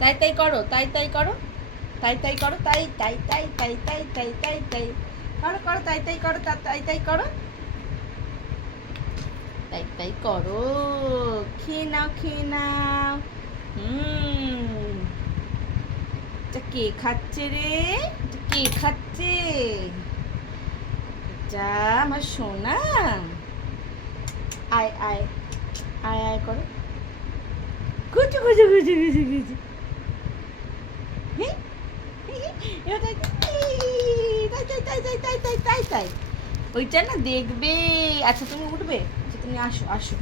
তাই তাই করো, তাই তাই করো, তাই তাই করো, তাই তাই তাই তাই তাই তাই তাই তাই করো করো, তাই তাই করো, তাই তাই করো, তাই তাই করো, খেয়ে নাও খেয়ে নাও। কে খাচ্ছে রে? কে খাচ্ছে? যা আমার সোনা, আয় আয় আয় আয় করো, গুজু গুজু গুজু গুজু গুজু। তাই ওইটা না দেখবে। আচ্ছা তুমি উঠবে, আচ্ছা তুমি আসো আসো,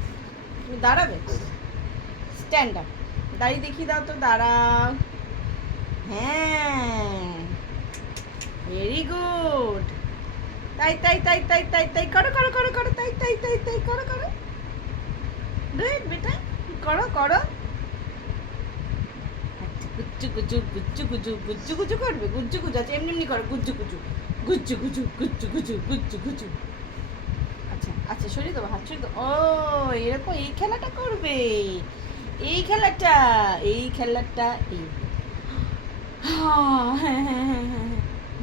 তুমি দাঁড়াবে, স্ট্যান্ড আপ, দাঁড়িয়ে দেখিয়ে দাও তো, দাঁড়াও। হ্যাঁ, ভেরি গুড। তাই তাই তাই তাই তাই তাই করো করো করো করো, তাই তাই তাই তাই করো করো, গুড বেটা, করো করো। গুজ্জু গুজু গুজ্জু গুজু গুজ্জু গুজু করবে, গুজ্জু গুজু। আচ্ছা এমনি এমনি করো, গুজ্জু গুজু গুজ্জু গুজু গুজ্জু গুজু গুজ্জু গুজু। আচ্ছা আচ্ছা সরিয়ে দেবো, হাত সরিয়ে দেবো। ও এরকম এই খেলাটা করবে, এই খেলাটা, এই খেলাটা, এই হ্যাঁ হ্যাঁ হ্যাঁ হ্যাঁ হ্যাঁ,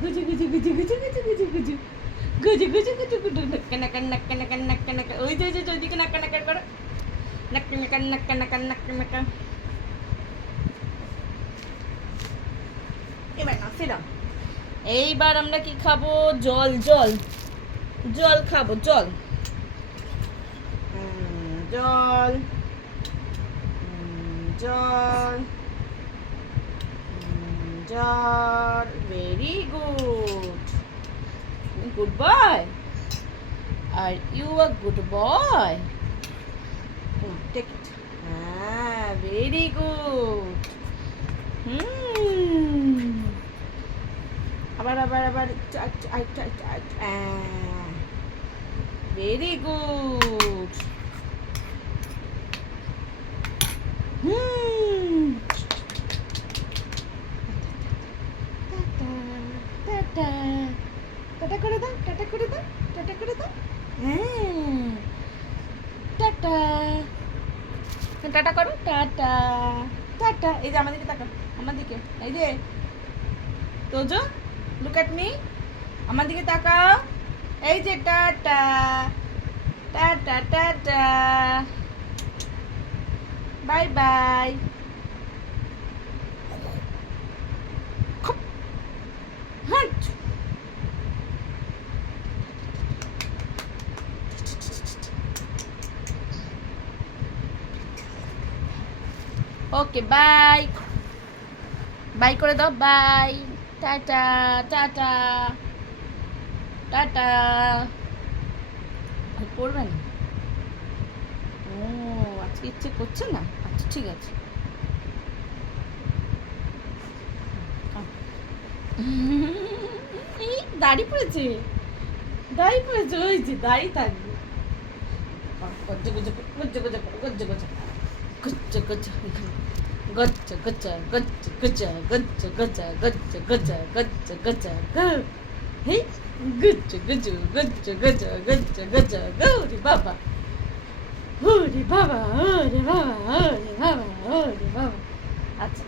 গুজু গুজু গুজু গুজু গুজু গুজু গুজু গুজু গুজু গুজু গুজু, নাক্কা নাক্কা নাক্কা নাক্কা নাক্কা নাক্কা, ওই যে ওইদিকে নাক্কা নাক্কা করো, নাক্কা নাক্কা নাক্কা নাক্কা নাক্কা নাক্কা। এবার না ফেরাম। এইবার আমরা কি খাবো? জল জল জল খাবো, জল জল জল জল, ভেরি গুড, গুড বয়, আর you are good boy, take it, হ্যাঁ ভেরি গুড। আবার আবার আবার, ভেরি গুড। টাটা টাটা করে দাও, টাটা করে দাও, টাটা করে দাও, হ্যাঁ টাটা, টাটা করো, টাটা টাটা। এই যে আমার দিকে তাকাও, আমার দিকে, এই যে তোজো, লুক অ্যাট মি, আমার দিকে তাকাও, এই যে tata tata tata, bye bye. Okay bye, bye করে দাও, বাই, টাটা টাটা টাটা। করবে না? ও আজকে ইচ্ছে করছে না, আচ্ছা ঠিক আছে। এই দাড়ি পড়েছে, দাড়ি পড়েছে, ওই যে দাড়ি থাকবে, গজ্জে গজ্জে গজ্জে গজ্জে গজ্জে গজ্জে গজ্জে গজ্জে গজ্জে গজ্জে গজ্জে গজ্জে গজ্জে গজ্জে গজ্জে গজ্জে গজ্জে গজ্জে, হেই গজ্জে গজ্জে গজ্জে গজ্জে গজ্জে গজ্জে, গৌরি বাবা, ওরে বাবা, ওরে বাবা, ওরে বাবা, ওরে বাবা। আচ্ছা